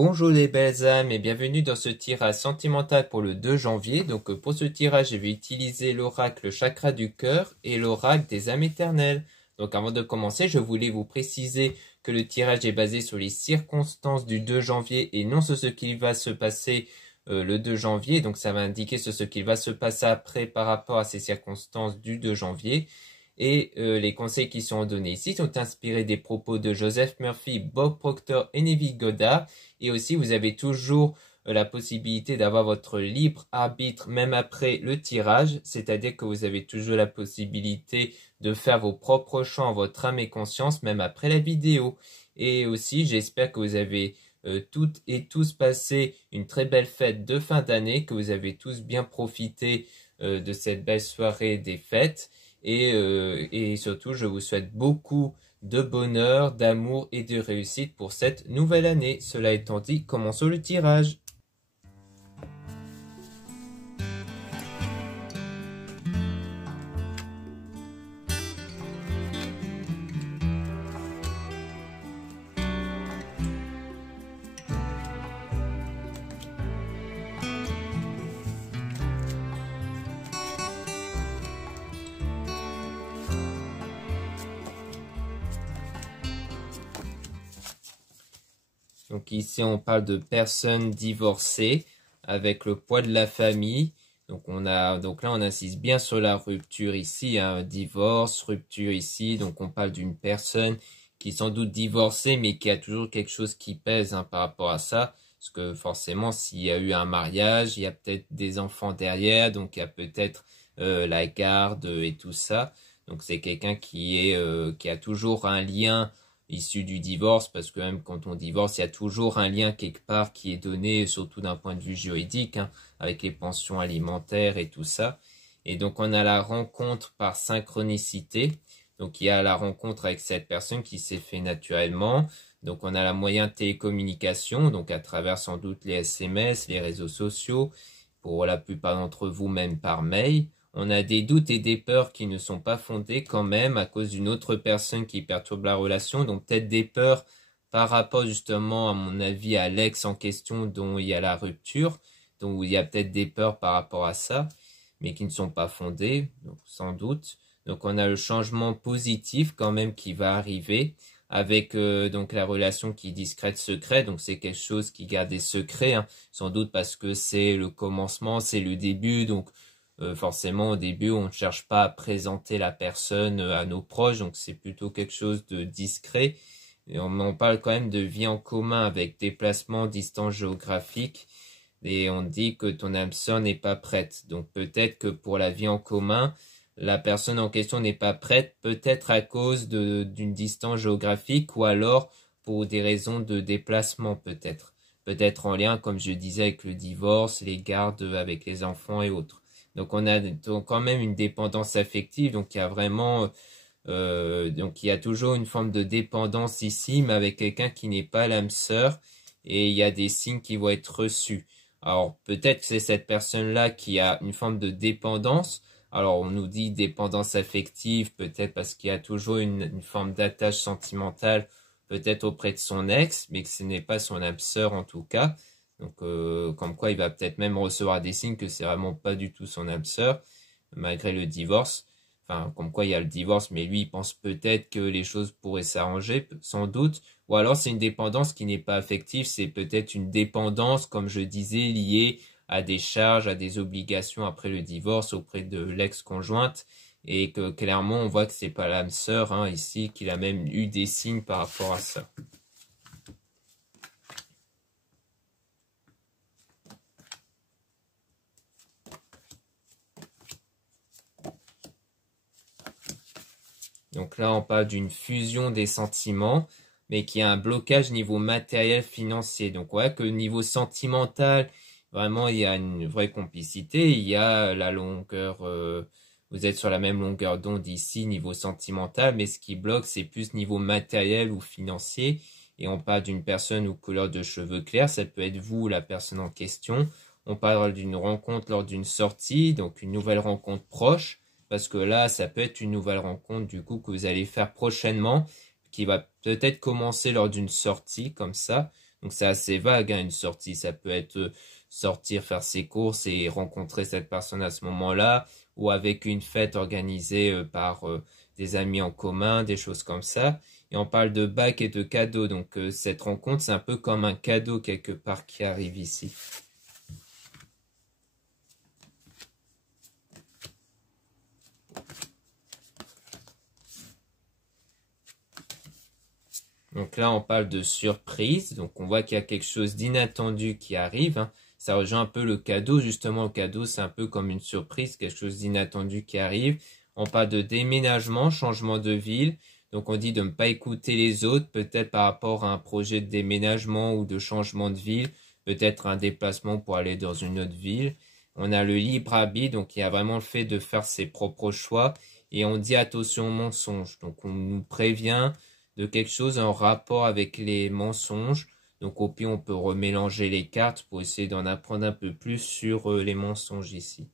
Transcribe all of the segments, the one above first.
Bonjour les belles âmes et bienvenue dans ce tirage sentimental pour le 2 janvier. Donc pour ce tirage, je vais utiliser l'oracle chakra du cœur et l'oracle des âmes éternelles. Donc avant de commencer, je voulais vous préciser que le tirage est basé sur les circonstances du 2 janvier et non sur ce qui va se passer le 2 janvier. Donc ça va indiquer sur ce qui va se passer après par rapport à ces circonstances du 2 janvier. Et les conseils qui sont donnés ici sont inspirés des propos de Joseph Murphy, Bob Proctor et Neville Goddard. Et aussi, vous avez toujours la possibilité d'avoir votre libre arbitre même après le tirage. C'est-à-dire que vous avez toujours la possibilité de faire vos propres choix en votre âme et conscience même après la vidéo. Et aussi, j'espère que vous avez toutes et tous passé une très belle fête de fin d'année, que vous avez tous bien profité de cette belle soirée des fêtes. Et surtout, je vous souhaite beaucoup de bonheur, d'amour et de réussite pour cette nouvelle année. Cela étant dit, commençons le tirage. Donc ici, on parle de personnes divorcées avec le poids de la famille. Donc là, on insiste bien sur la rupture ici, hein, divorce, rupture ici. Donc on parle d'une personne qui est sans doute divorcée, mais qui a toujours quelque chose qui pèse par rapport à ça. Parce que forcément, s'il y a eu un mariage, il y a peut-être des enfants derrière, donc il y a peut-être la garde et tout ça. Donc c'est quelqu'un qui a toujours un lien issu du divorce, parce que même quand on divorce, il y a toujours un lien quelque part qui est donné, surtout d'un point de vue juridique, hein, avec les pensions alimentaires et tout ça. Et donc on a la rencontre par synchronicité. Donc il y a la rencontre avec cette personne qui s'est fait naturellement. Donc on a la moyen de télécommunication, donc à travers sans doute les SMS, les réseaux sociaux, pour la plupart d'entre vous même par mail. On a des doutes et des peurs qui ne sont pas fondés quand même à cause d'une autre personne qui perturbe la relation. Donc peut-être des peurs par rapport justement à mon avis à l'ex en question dont il y a la rupture. Donc il y a peut-être des peurs par rapport à ça, mais qui ne sont pas fondées, donc sans doute. Donc on a le changement positif quand même qui va arriver avec donc la relation qui est discrète secret. Donc c'est quelque chose qui garde des secrets, hein, sans doute parce que c'est le commencement, c'est le début. Donc forcément, au début, on ne cherche pas à présenter la personne à nos proches, donc c'est plutôt quelque chose de discret. Et on parle quand même de vie en commun avec déplacement, distance géographique, et on dit que ton âme sœur n'est pas prête. Donc peut-être que pour la vie en commun, la personne en question n'est pas prête, peut-être à cause d'une distance géographique, ou alors pour des raisons de déplacement peut-être. Peut-être en lien, comme je disais, avec le divorce, les gardes avec les enfants et autres. Donc on a donc quand même une dépendance affective, donc il y a vraiment, donc il y a toujours une forme de dépendance ici, mais avec quelqu'un qui n'est pas l'âme sœur, et il y a des signes qui vont être reçus. Alors peut-être que c'est cette personne-là qui a une forme de dépendance. Alors on nous dit dépendance affective, peut-être parce qu'il y a toujours une forme d'attache sentimentale, peut-être auprès de son ex, mais que ce n'est pas son âme sœur en tout cas. Donc, comme quoi il va peut-être même recevoir des signes que c'est vraiment pas du tout son âme sœur, malgré le divorce. Enfin, comme quoi il y a le divorce, mais lui, il pense peut-être que les choses pourraient s'arranger, sans doute. Ou alors, c'est une dépendance qui n'est pas affective, c'est peut-être une dépendance, comme je disais, liée à des charges, à des obligations après le divorce auprès de l'ex-conjointe. Et que, clairement, on voit que c'est pas l'âme sœur, hein, ici, qu'il a même eu des signes par rapport à ça. Donc là, on parle d'une fusion des sentiments, mais qui a un blocage niveau matériel financier. Donc voilà que niveau sentimental, vraiment, il y a une vraie complicité. Il y a la longueur, vous êtes sur la même longueur d'onde ici, niveau sentimental, mais ce qui bloque, c'est plus niveau matériel ou financier. Et on parle d'une personne aux couleurs de cheveux clairs, ça peut être vous ou la personne en question. On parle d'une rencontre lors d'une sortie, donc une nouvelle rencontre proche. Parce que là, ça peut être une nouvelle rencontre du coup que vous allez faire prochainement, qui va peut-être commencer lors d'une sortie comme ça. Donc c'est assez vague, hein, une sortie. Ça peut être sortir faire ses courses et rencontrer cette personne à ce moment-là, ou avec une fête organisée par des amis en commun, des choses comme ça. Et on parle de bac et de cadeau. Donc cette rencontre, c'est un peu comme un cadeau quelque part qui arrive ici. Donc là, on parle de surprise. Donc on voit qu'il y a quelque chose d'inattendu qui arrive, hein. Ça rejoint un peu le cadeau. Justement, le cadeau, c'est un peu comme une surprise, quelque chose d'inattendu qui arrive. On parle de déménagement, changement de ville. Donc on dit de ne pas écouter les autres, peut-être par rapport à un projet de déménagement ou de changement de ville, peut-être un déplacement pour aller dans une autre ville. On a le libre arbitre, donc il y a vraiment le fait de faire ses propres choix. Et on dit attention aux mensonges. Donc on nous prévient de quelque chose en rapport avec les mensonges. Donc au pire, on peut remélanger les cartes pour essayer d'en apprendre un peu plus sur les mensonges ici.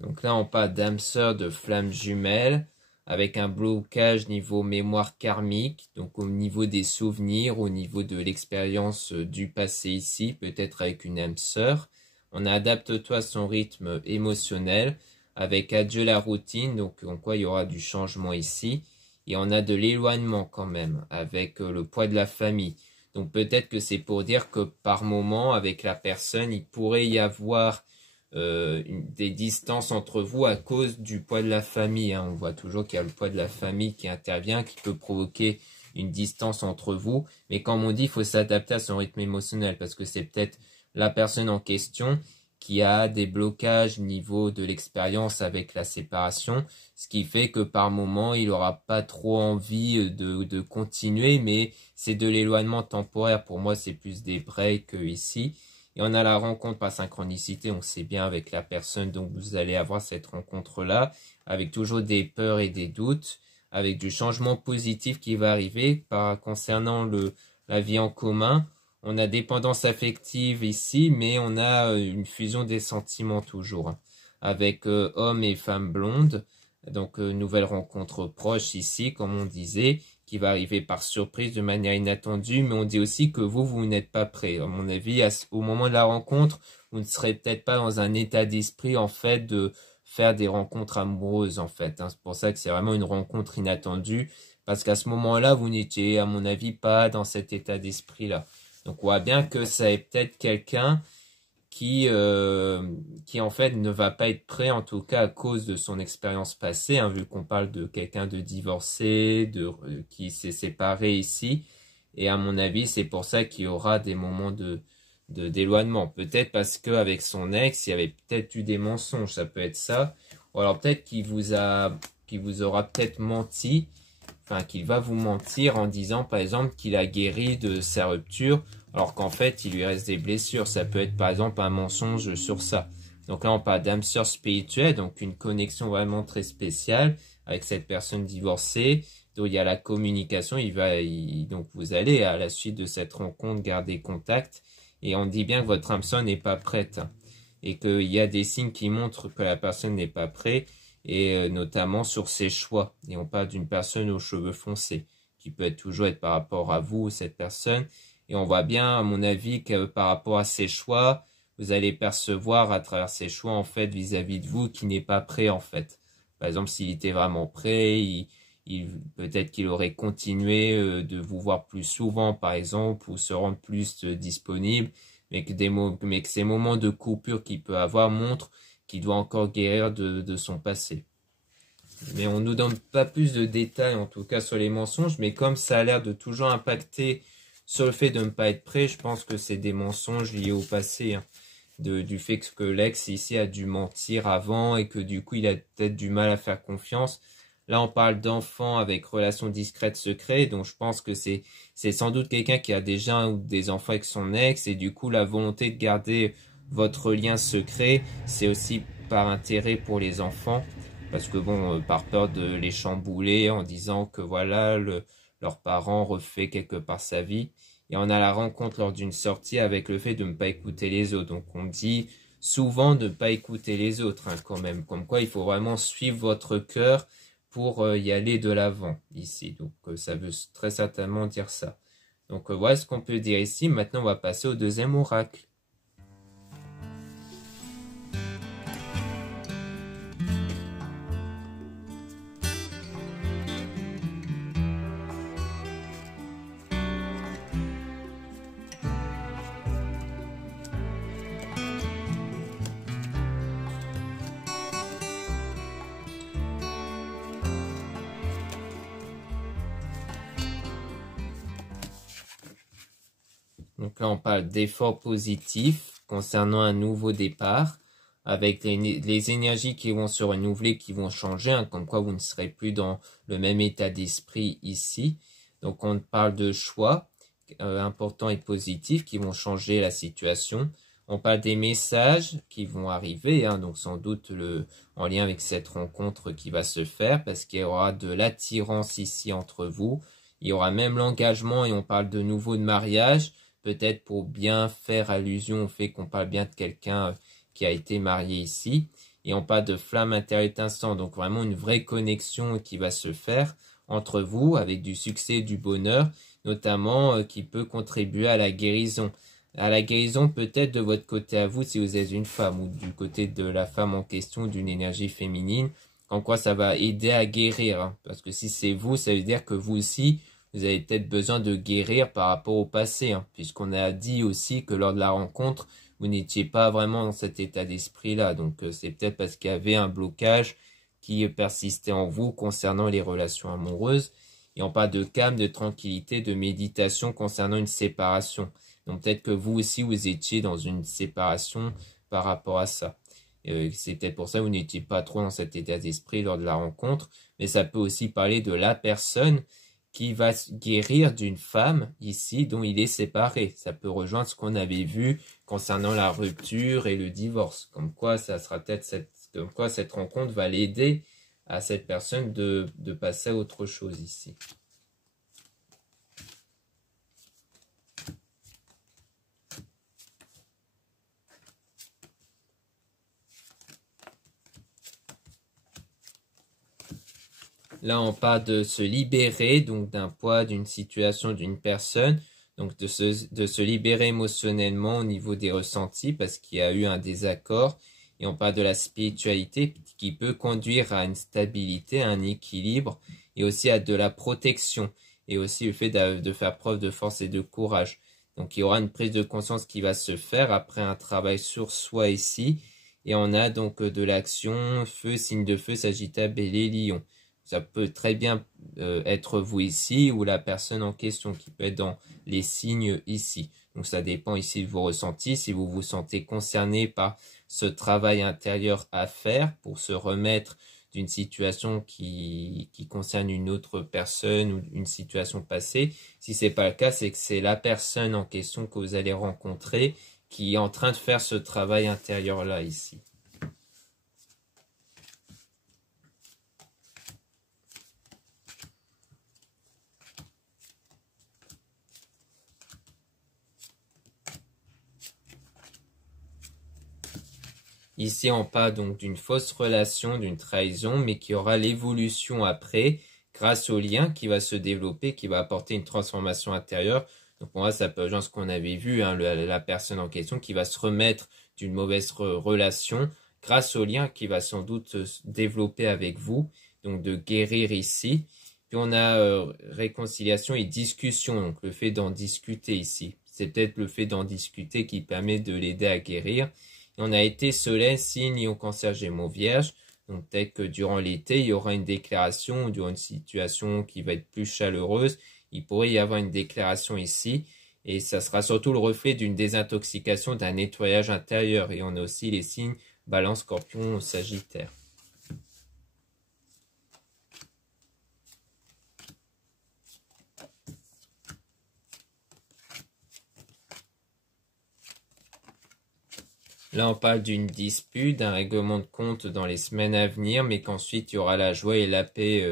Donc là, on parle d'âme sœur de flamme jumelle avec un blocage niveau mémoire karmique, donc au niveau des souvenirs, au niveau de l'expérience du passé ici, peut-être avec une âme sœur. On a adapte-toi à son rythme émotionnel avec adieu la routine, donc en quoi il y aura du changement ici. Et on a de l'éloignement quand même avec le poids de la famille. Donc peut-être que c'est pour dire que par moment, avec la personne, il pourrait y avoir des distances entre vous à cause du poids de la famille, hein. On voit toujours qu'il y a le poids de la famille qui intervient, qui peut provoquer une distance entre vous. Mais comme on dit, il faut s'adapter à son rythme émotionnel parce que c'est peut-être la personne en question qui a des blocages au niveau de l'expérience avec la séparation, ce qui fait que par moment, il n'aura pas trop envie de continuer, mais c'est de l'éloignement temporaire. Pour moi, c'est plus des breaks ici. Et on a la rencontre par synchronicité, on sait bien avec la personne, donc vous allez avoir cette rencontre-là, avec toujours des peurs et des doutes, avec du changement positif qui va arriver concernant la vie en commun. On a dépendance affective ici, mais on a une fusion des sentiments toujours, hein, avec homme et femme blonde. Donc nouvelle rencontre proche ici, comme on disait, qui va arriver par surprise de manière inattendue, mais on dit aussi que vous n'êtes pas prêt. À mon avis, au moment de la rencontre, vous ne serez peut-être pas dans un état d'esprit, en fait, de faire des rencontres amoureuses, en fait, hein. C'est pour ça que c'est vraiment une rencontre inattendue, parce qu'à ce moment-là, vous n'étiez, à mon avis, pas dans cet état d'esprit-là. Donc, on voit bien que ça est peut-être quelqu'un qui en fait ne va pas être prêt, en tout cas à cause de son expérience passée, hein, vu qu'on parle de quelqu'un de divorcé, qui s'est séparé ici. Et à mon avis, c'est pour ça qu'il y aura des moments d'éloignement. Peut-être parce qu'avec son ex, il y avait peut-être eu des mensonges, ça peut être ça. Ou alors peut-être qu'il vous aura peut-être menti, enfin qu'il va vous mentir en disant par exemple qu'il a guéri de sa rupture, alors qu'en fait il lui reste des blessures. Ça peut être par exemple un mensonge sur ça. Donc là on parle d'âme sœur spirituelle, donc une connexion vraiment très spéciale avec cette personne divorcée. Donc il y a la communication, donc vous allez à la suite de cette rencontre garder contact. Et on dit bien que votre âme sœur n'est pas prête, hein, et qu'il y a des signes qui montrent que la personne n'est pas prête, et notamment sur ses choix. Et on parle d'une personne aux cheveux foncés, qui peut toujours être par rapport à vous, cette personne. Et on voit bien, à mon avis, que par rapport à ses choix, vous allez percevoir à travers ses choix, en fait, vis-à-vis de vous, qui n'est pas prêt, en fait. Par exemple, s'il était vraiment prêt, peut-être qu'il aurait continué de vous voir plus souvent, par exemple, ou se rendre plus disponible, mais que ces moments de coupure qu'il peut avoir montrent qu'il doit encore guérir de son passé. Mais on nous donne pas plus de détails, en tout cas sur les mensonges, mais comme ça a l'air de toujours impacter sur le fait de ne pas être prêt, je pense que c'est des mensonges liés au passé, hein. Du fait que l'ex ici a dû mentir avant et que du coup il a peut-être du mal à faire confiance. Là on parle d'enfants avec relations discrètes secrètes, donc je pense que c'est sans doute quelqu'un qui a déjà des enfants avec son ex et du coup la volonté de garder votre lien secret, c'est aussi par intérêt pour les enfants, parce que bon, par peur de les chambouler en disant que voilà, leur parent refait quelque part sa vie. Et on a la rencontre lors d'une sortie avec le fait de ne pas écouter les autres. Donc on dit souvent de ne pas écouter les autres, hein, quand même. Comme quoi il faut vraiment suivre votre cœur pour y aller de l'avant ici. Donc ça veut très certainement dire ça. Donc voilà ce qu'on peut dire ici. Maintenant on va passer au deuxième oracle. Donc là, on parle d'efforts positifs concernant un nouveau départ, avec les énergies qui vont se renouveler, qui vont changer, hein, comme quoi vous ne serez plus dans le même état d'esprit ici. Donc on parle de choix importants et positifs qui vont changer la situation. On parle des messages qui vont arriver, hein, donc sans doute en lien avec cette rencontre qui va se faire, parce qu'il y aura de l'attirance ici entre vous. Il y aura même l'engagement et on parle de nouveau de mariage, peut-être pour bien faire allusion au fait qu'on parle bien de quelqu'un qui a été marié ici. Et on parle de flamme intérieure étincelante, donc vraiment une vraie connexion qui va se faire entre vous avec du succès et du bonheur, notamment qui peut contribuer à la guérison. À la guérison peut-être de votre côté à vous si vous êtes une femme ou du côté de la femme en question d'une énergie féminine, en quoi ça va aider à guérir. Hein. Parce que si c'est vous, ça veut dire que vous aussi, vous avez peut-être besoin de guérir par rapport au passé, hein, puisqu'on a dit aussi que lors de la rencontre, vous n'étiez pas vraiment dans cet état d'esprit-là. Donc c'est peut-être parce qu'il y avait un blocage qui persistait en vous concernant les relations amoureuses. Et on parle de calme, de tranquillité, de méditation concernant une séparation. Donc peut-être que vous aussi, vous étiez dans une séparation par rapport à ça. C'est peut-être pour ça que vous n'étiez pas trop dans cet état d'esprit lors de la rencontre. Mais ça peut aussi parler de la personne qui va guérir d'une femme ici dont il est séparé. Ça peut rejoindre ce qu'on avait vu concernant la rupture et le divorce. Comme quoi, ça sera peut-être comme quoi cette rencontre va l'aider à cette personne de passer à autre chose ici. Là, on parle de se libérer, donc d'un poids, d'une situation, d'une personne, donc de se libérer émotionnellement au niveau des ressentis parce qu'il y a eu un désaccord. Et on parle de la spiritualité qui peut conduire à une stabilité, à un équilibre et aussi à de la protection et aussi le fait de faire preuve de force et de courage. Donc il y aura une prise de conscience qui va se faire après un travail sur soi ici. Et on a donc de l'action, feu, signe de feu, Sagittaire, Bélier, Lion. Ça peut très bien être vous ici ou la personne en question qui peut être dans les signes ici. Donc ça dépend ici de vos ressentis. Si vous vous sentez concerné par ce travail intérieur à faire pour se remettre d'une situation qui concerne une autre personne ou une situation passée. Si c'est pas le cas, c'est que c'est la personne en question que vous allez rencontrer qui est en train de faire ce travail intérieur là ici. Ici, on parle donc d'une fausse relation, d'une trahison, mais qui aura l'évolution après, grâce au lien qui va se développer, qui va apporter une transformation intérieure. Donc pour moi, ça peut rejoindre ce qu'on avait vu, hein, la personne en question qui va se remettre d'une mauvaise relation, grâce au lien qui va sans doute se développer avec vous, donc de guérir ici. Puis on a réconciliation et discussion, donc le fait d'en discuter ici. C'est peut-être le fait d'en discuter qui permet de l'aider à guérir. On a été soleil, signe, lion, cancer, gémeaux, vierge. Donc peut-être que durant l'été, il y aura une déclaration, durant une situation qui va être plus chaleureuse, il pourrait y avoir une déclaration ici. Et ça sera surtout le reflet d'une désintoxication, d'un nettoyage intérieur. Et on a aussi les signes Balance, Scorpion, Sagittaire. Là, on parle d'une dispute, d'un règlement de compte dans les semaines à venir, mais qu'ensuite il y aura la joie et la paix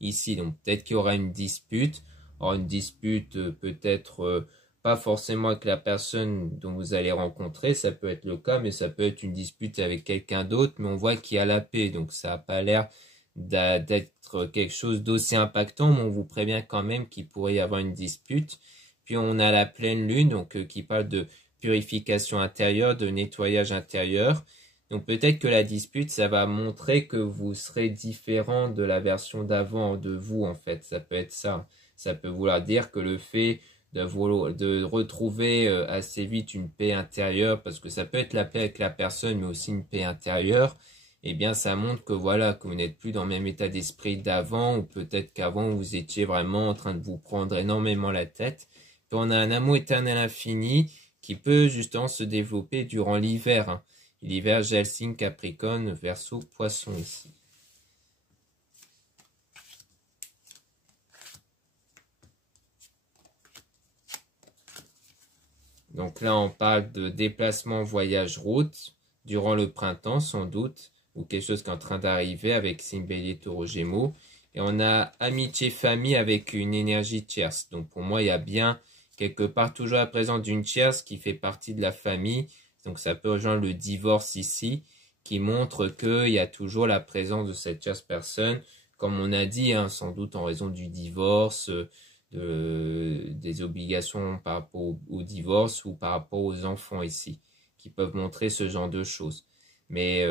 ici. Donc peut-être qu'il y aura une dispute. Alors une dispute peut-être pas forcément avec la personne dont vous allez rencontrer, ça peut être le cas, mais ça peut être une dispute avec quelqu'un d'autre, mais on voit qu'il y a la paix, donc ça n'a pas l'air d'être quelque chose d'aussi impactant, mais on vous prévient quand même qu'il pourrait y avoir une dispute. Puis on a la pleine lune, donc qui parle de purification intérieure, de nettoyage intérieur. Donc peut-être que la dispute, ça va montrer que vous serez différent de la version d'avant de vous, en fait. Ça peut être ça. Ça peut vouloir dire que le fait de retrouver assez vite une paix intérieure, parce que ça peut être la paix avec la personne, mais aussi une paix intérieure, eh bien ça montre que voilà, que vous n'êtes plus dans le même état d'esprit d'avant, ou peut-être qu'avant vous étiez vraiment en train de vous prendre énormément la tête. Puis on a un amour éternel infini qui peut justement se développer durant l'hiver, hein. L'hiver, gel, signe, Capricorne, Verseau, Poisson ici. Donc là, on parle de déplacement, voyage, route, durant le printemps sans doute, ou quelque chose qui est en train d'arriver avec signe Bélier, Taureau, Gémeaux. Et on a amitié, famille avec une énergie tierce. Donc pour moi, il y a bien quelque part toujours la présence d'une tierce qui fait partie de la famille. Donc ça peut rejoindre le divorce ici, qui montre qu'il y a toujours la présence de cette tierce personne, comme on a dit, hein, sans doute en raison du divorce, des obligations par rapport au divorce ou par rapport aux enfants ici, qui peuvent montrer ce genre de choses. Mais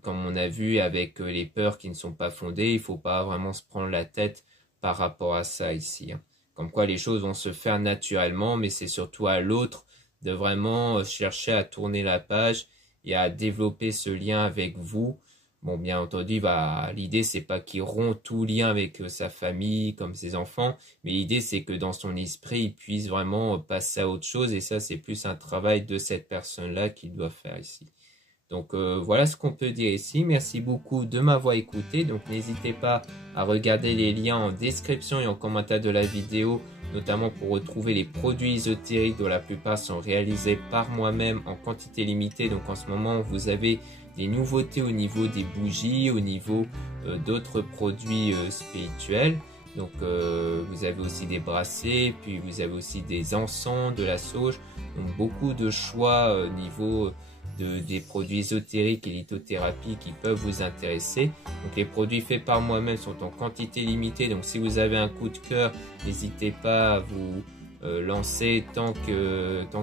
comme on a vu avec les peurs qui ne sont pas fondées, il ne faut pas vraiment se prendre la tête par rapport à ça ici, hein. Comme quoi les choses vont se faire naturellement, mais c'est surtout à l'autre de vraiment chercher à tourner la page et à développer ce lien avec vous. Bon, bien entendu, l'idée c'est pas qu'il rompt tout lien avec sa famille, comme ses enfants, mais l'idée c'est que dans son esprit, il puisse vraiment passer à autre chose, et ça c'est plus un travail de cette personne-là qu'il doit faire ici. Donc voilà ce qu'on peut dire ici. Merci beaucoup de m'avoir écouté. Donc n'hésitez pas à regarder les liens en description et en commentaire de la vidéo, notamment pour retrouver les produits ésotériques dont la plupart sont réalisés par moi-même en quantité limitée. Donc en ce moment, vous avez des nouveautés au niveau des bougies, au niveau d'autres produits spirituels. Donc vous avez aussi des bracelets, puis vous avez aussi des encens, de la sauge. Donc beaucoup de choix au niveau des produits ésotériques et lithothérapie qui peuvent vous intéresser. Donc les produits faits par moi-même sont en quantité limitée, donc si vous avez un coup de cœur, n'hésitez pas à vous lancer tant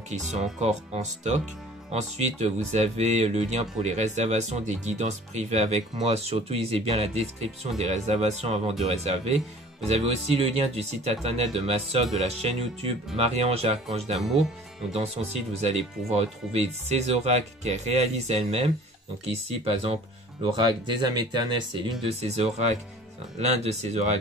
qu'ils sont encore en stock. Ensuite, vous avez le lien pour les réservations des guidances privées avec moi. Surtout, lisez bien la description des réservations avant de réserver. Vous avez aussi le lien du site internet de ma soeur de la chaîne YouTube Marie-Ange Archange d'Amour. Donc dans son site, vous allez pouvoir retrouver ses oracles qu'elle réalise elle-même. Donc ici, par exemple, l'oracle des âmes éternelles, c'est l'un de ses oracles.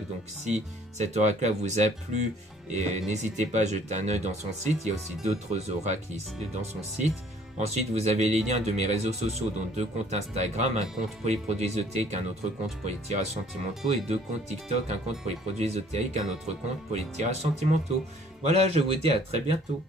Donc si cet oracle-là vous a plu, n'hésitez pas à jeter un œil dans son site. Il y a aussi d'autres oracles ici, dans son site. Ensuite, vous avez les liens de mes réseaux sociaux, dont 2 comptes Instagram, un compte pour les produits ésotériques, un autre compte pour les tirages sentimentaux, et 2 comptes TikTok, un compte pour les produits ésotériques, un autre compte pour les tirages sentimentaux. Voilà, je vous dis à très bientôt.